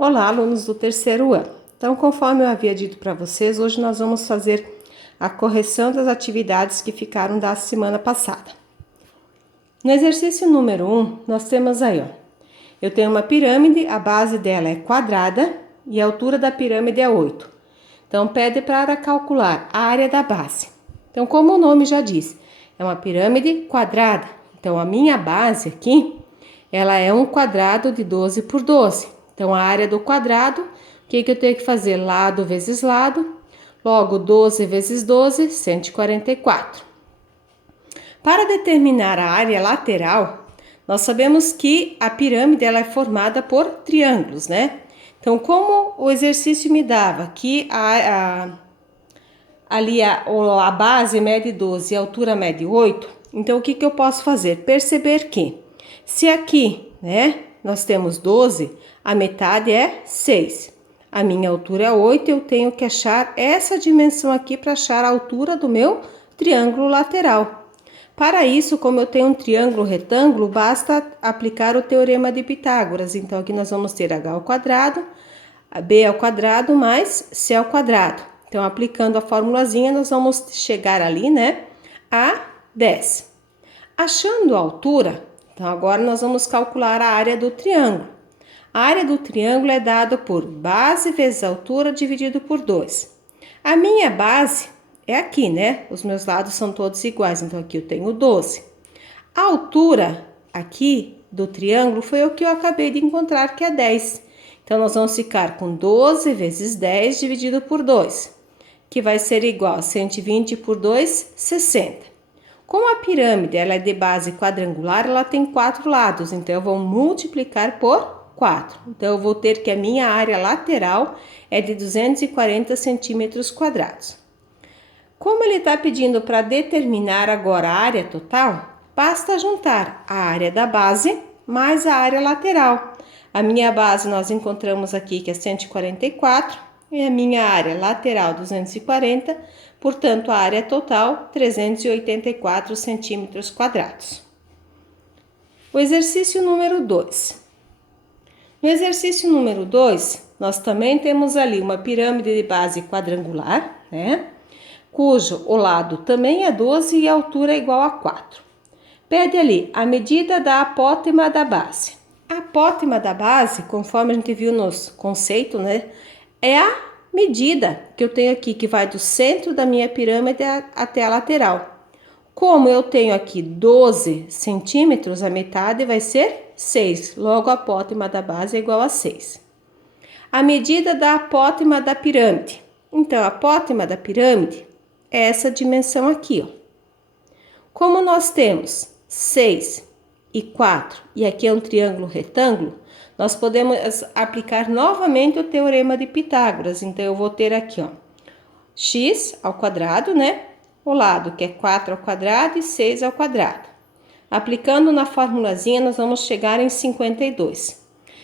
Olá, alunos do terceiro ano. Então, conforme eu havia dito para vocês, hoje nós vamos fazer a correção das atividades que ficaram da semana passada. No exercício número 1, nós temos aí, eu tenho uma pirâmide, a base dela é quadrada e a altura da pirâmide é 8. Então, pede para calcular a área da base. Então, como o nome já diz, é uma pirâmide quadrada. Então, a minha base aqui, ela é um quadrado de 12 por 12. Então, a área do quadrado, o que eu tenho que fazer? Lado vezes lado, logo 12 vezes 12, 144. Para determinar a área lateral, nós sabemos que a pirâmide ela é formada por triângulos, né? Então, como o exercício me dava que a base mede 12 e a altura mede 8, então o que eu posso fazer? Perceber que se aqui, né, nós temos 12, a metade é 6. A minha altura é 8, eu tenho que achar essa dimensão aqui para achar a altura do meu triângulo lateral. Para isso, como eu tenho um triângulo retângulo, basta aplicar o teorema de Pitágoras. Então, aqui nós vamos ter h ao quadrado, b ao quadrado mais c ao quadrado. Então, aplicando a formulazinha, nós vamos chegar ali, né, a 10. Achando a altura, então agora nós vamos calcular a área do triângulo. A área do triângulo é dada por base vezes altura dividido por 2. A minha base é aqui, né? Os meus lados são todos iguais, então aqui eu tenho 12. A altura aqui do triângulo foi o que eu acabei de encontrar, que é 10. Então, nós vamos ficar com 12 vezes 10 dividido por 2, que vai ser igual a 120 por 2, 60. Como a pirâmide ela é de base quadrangular, ela tem 4 lados, então eu vou multiplicar por 4. Então, eu vou ter que a minha área lateral é de 240 centímetros quadrados. Como ele está pedindo para determinar agora a área total, basta juntar a área da base mais a área lateral. A minha base nós encontramos aqui que é 144 e a minha área lateral 240, portanto a área total 384 centímetros quadrados. O exercício número 2. No exercício número 2, nós também temos ali uma pirâmide de base quadrangular, né? Cujo o lado também é 12 e a altura é igual a 4. Pede ali a medida da apótema da base. A apótema da base, conforme a gente viu nos conceitos, né, é a medida que eu tenho aqui, que vai do centro da minha pirâmide até a lateral. Como eu tenho aqui 12 centímetros, a metade vai ser 6. Logo, a apótema da base é igual a 6. A medida da apótema da pirâmide. Então, a apótema da pirâmide é essa dimensão aqui, ó. Como nós temos 6 e 4 e aqui é um triângulo retângulo, nós podemos aplicar novamente o teorema de Pitágoras. Então, eu vou ter aqui, ó, x ao quadrado, né? O lado que é 4 ao quadrado e 6 ao quadrado. Aplicando na formulazinha, nós vamos chegar em 52.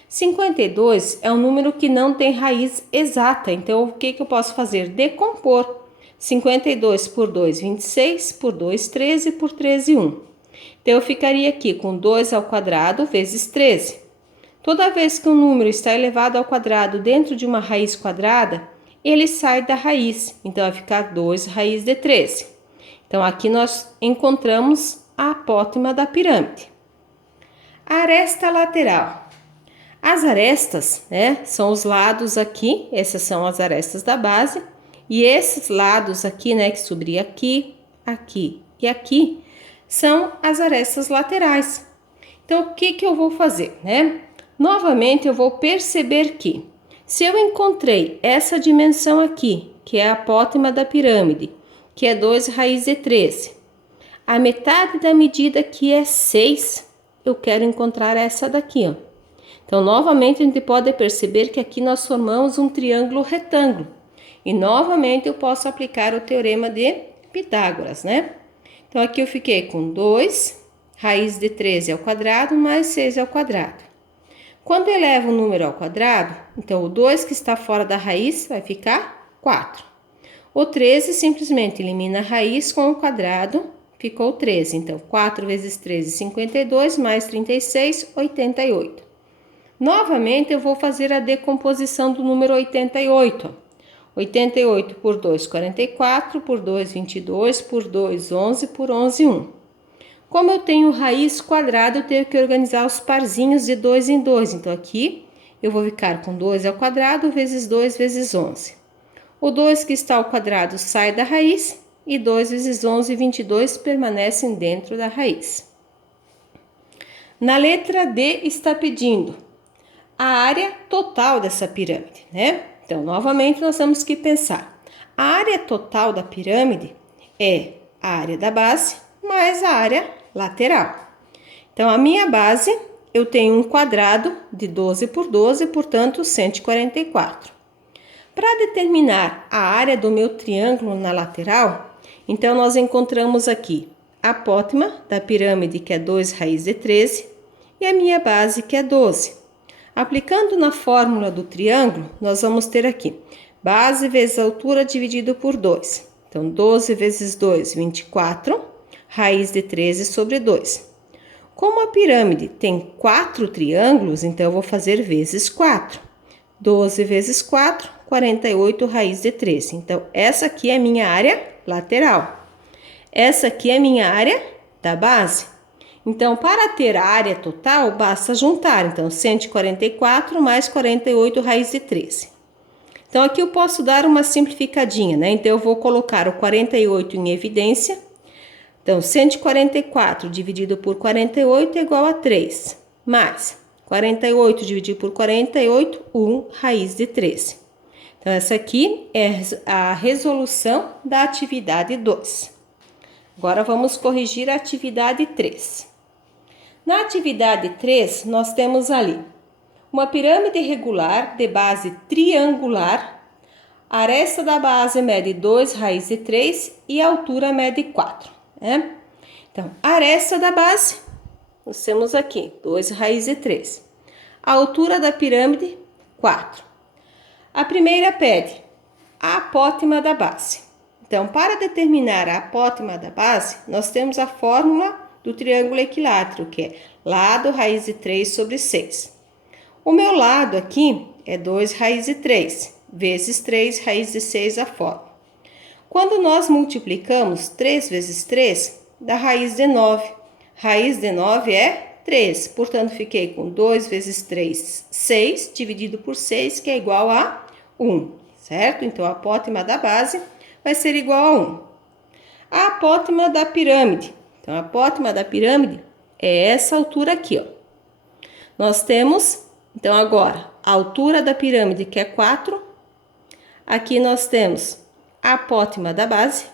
52 é um número que não tem raiz exata, então o que eu posso fazer? Decompor. 52 por 2, 26, por 2, 13, por 13, 1. Então, eu ficaria aqui com 2 ao quadrado vezes 13. Toda vez que um número está elevado ao quadrado dentro de uma raiz quadrada, ele sai da raiz. Então, vai ficar 2 raiz de 13. Então, aqui nós encontramos a apótema da pirâmide. A aresta lateral. As arestas, né, são os lados aqui, essas são as arestas da base. E esses lados aqui, né, que subiria aqui, aqui e aqui, são as arestas laterais. Então, o que eu vou fazer, né? Novamente, eu vou perceber que, se eu encontrei essa dimensão aqui, que é a apótema da pirâmide, que é 2 raiz de 13, a metade da medida que é 6, eu quero encontrar essa daqui, ó. Então, novamente, a gente pode perceber que aqui nós formamos um triângulo retângulo. E novamente eu posso aplicar o teorema de Pitágoras, né? Então, aqui eu fiquei com 2 raiz de 13 ao quadrado mais 6 ao quadrado. Quando eu elevo o número ao quadrado, então o 2 que está fora da raiz vai ficar 4. O 13 simplesmente elimina a raiz com o quadrado, ficou 13. Então, 4 vezes 13, 52, mais 36, 88. Novamente, eu vou fazer a decomposição do número 88. 88 por 2, 44, por 2, 22, por 2, 11, por 11, 1. Como eu tenho raiz quadrada, eu tenho que organizar os parzinhos de 2 em 2. Então, aqui eu vou ficar com 2 ao quadrado vezes 2 vezes 11. O 2 que está ao quadrado sai da raiz e 2 vezes 11, 22 permanecem dentro da raiz. Na letra D está pedindo a área total dessa pirâmide, né? Então, novamente, nós temos que pensar. A área total da pirâmide é a área da base mais a área lateral. Então, a minha base, eu tenho um quadrado de 12 por 12, portanto, 144. Para determinar a área do meu triângulo na lateral, então, nós encontramos aqui a apótema da pirâmide, que é 2 raiz de 13, e a minha base, que é 12. Aplicando na fórmula do triângulo, nós vamos ter aqui base vezes altura dividido por 2. Então, 12 vezes 2, 24, raiz de 13 sobre 2. Como a pirâmide tem 4 triângulos, então eu vou fazer vezes 4. 12 vezes 4, 48, raiz de 13. Então, essa aqui é minha área lateral. Essa aqui é minha área da base. Então, para ter a área total, basta juntar. Então, 144 mais 48 raiz de 13. Então, aqui eu posso dar uma simplificadinha, né? Então, eu vou colocar o 48 em evidência. Então, 144 dividido por 48 é igual a 3. Mais 48 dividido por 48, 1 raiz de 13. Então, essa aqui é a resolução da atividade 2. Agora, vamos corrigir a atividade 3. Na atividade 3, nós temos ali uma pirâmide regular de base triangular, a aresta da base mede 2 raiz de 3 e a altura mede 4. Né? Então, a aresta da base, nós temos aqui 2 raiz de 3. A altura da pirâmide, 4. A primeira pede a apótema da base. Então, para determinar a apótema da base, nós temos a fórmula do triângulo equilátero, que é lado raiz de 3 sobre 6. O meu lado aqui é 2 raiz de 3, vezes 3 raiz de 6 a fórmula. Quando nós multiplicamos 3 vezes 3, dá raiz de 9. Raiz de 9 é 3, portanto, fiquei com 2 vezes 3, 6, dividido por 6, que é igual a 1, certo? Então, a apótema da base vai ser igual a 1. A apótema da pirâmide. Então, a apótema da pirâmide é essa altura aqui, ó. Nós temos, então, agora, a altura da pirâmide, que é 4. Aqui nós temos a apótema da base,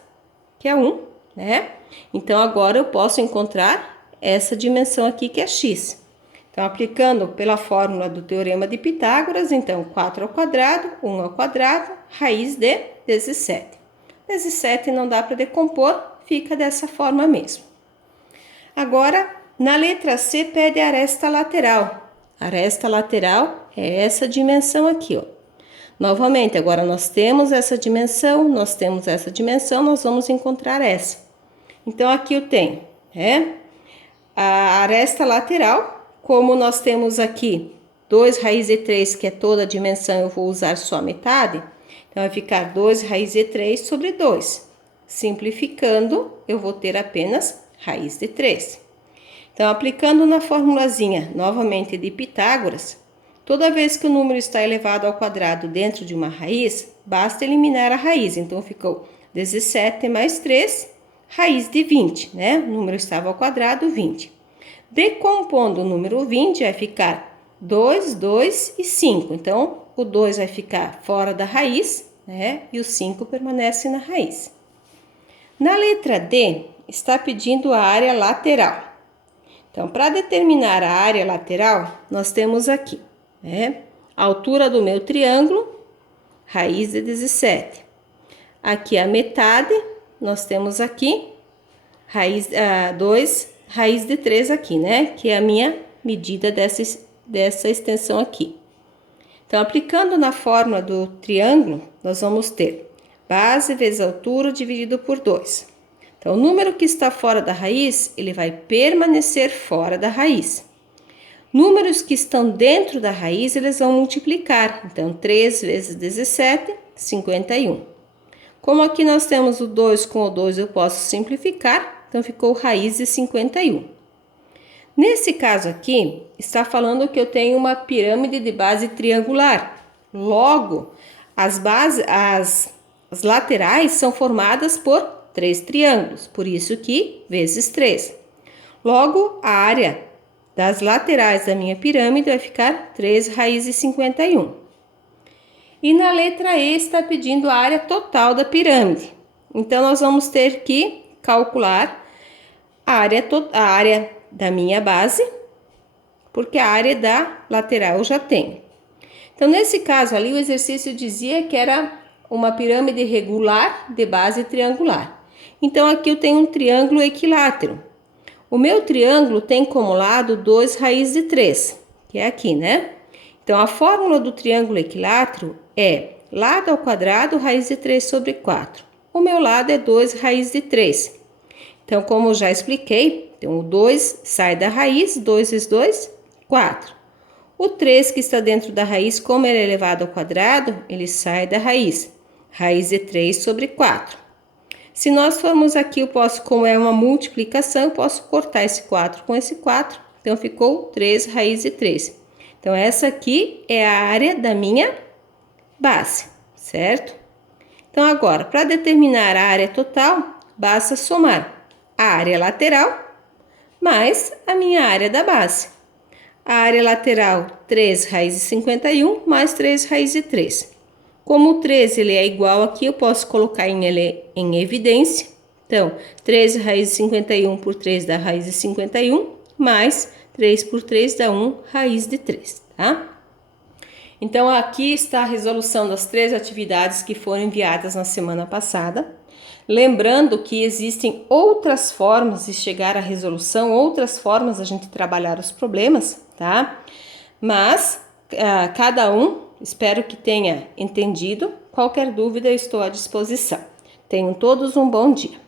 que é 1, né? Então, agora eu posso encontrar essa dimensão aqui, que é x. Então, aplicando pela fórmula do teorema de Pitágoras, então, 4 ao quadrado, 1 ao quadrado, raiz de 17. 17 não dá para decompor, fica dessa forma mesmo. Agora, na letra C, pede a aresta lateral. A aresta lateral é essa dimensão aqui, ó. Novamente, agora nós temos essa dimensão, nós vamos encontrar essa. Então, aqui eu tenho, né, a aresta lateral, como nós temos aqui 2 raiz de 3, que é toda a dimensão, eu vou usar só a metade. Então, vai ficar 2 raiz de 3 sobre 2. Simplificando, eu vou ter apenas raiz de 3. Então, aplicando na formulazinha, novamente de Pitágoras, toda vez que o número está elevado ao quadrado dentro de uma raiz, basta eliminar a raiz. Então, ficou 17 mais 3, raiz de 20, né? O número estava ao quadrado, 20. Decompondo o número 20, vai ficar 2, 2 e 5. Então, o 2 vai ficar fora da raiz, né? E o 5 permanece na raiz. Na letra D, está pedindo a área lateral. Então, para determinar a área lateral, nós temos aqui, né? A altura do meu triângulo, raiz de 17. Aqui a metade, nós temos aqui, 2, raiz de 3 aqui, né? Que é a minha medida dessa extensão aqui. Então, aplicando na fórmula do triângulo, nós vamos ter base vezes altura dividido por 2. Então, o número que está fora da raiz, ele vai permanecer fora da raiz. Números que estão dentro da raiz, eles vão multiplicar. Então, 3 vezes 17, 51. Como aqui nós temos o 2 com o 2, eu posso simplificar. Então, ficou raiz de 51. Nesse caso aqui, está falando que eu tenho uma pirâmide de base triangular. Logo, as laterais são formadas por 3 triângulos. Por isso que vezes 3. Logo, a área das laterais da minha pirâmide vai ficar 3 raiz de 51. E na letra E está pedindo a área total da pirâmide. Então, nós vamos ter que calcular a área da minha base, porque a área da lateral eu já tenho. Então, nesse caso ali, o exercício dizia que era uma pirâmide regular de base triangular. Então, aqui eu tenho um triângulo equilátero. O meu triângulo tem como lado 2 raiz de 3, que é aqui, né? Então, a fórmula do triângulo equilátero é lado ao quadrado raiz de 3 sobre 4. O meu lado é 2 raiz de 3. Então, como eu já expliquei, então o 2 sai da raiz, 2 vezes 2, 4. O 3 que está dentro da raiz, como ele é elevado ao quadrado, ele sai da raiz. Raiz de 3 sobre 4. Se nós formos aqui, eu posso, como é uma multiplicação, eu posso cortar esse 4 com esse 4. Então, ficou 3 raiz de 3. Então, essa aqui é a área da minha base, certo? Então, agora, para determinar a área total, basta somar a área lateral mais a minha área da base. A área lateral, 3 raiz de 51 mais 3 raiz de 3. Como o 3 ele é igual aqui, eu posso colocar ele em evidência. Então, 3 raiz de 51 por 3 dá raiz de 51, mais 3 por 3 dá 1 raiz de 3, tá? Então, aqui está a resolução das 3 atividades que foram enviadas na semana passada. Lembrando que existem outras formas de chegar à resolução, outras formas de a gente trabalhar os problemas, tá? Mas, cada um, espero que tenha entendido. Qualquer dúvida, eu estou à disposição. Tenham todos um bom dia.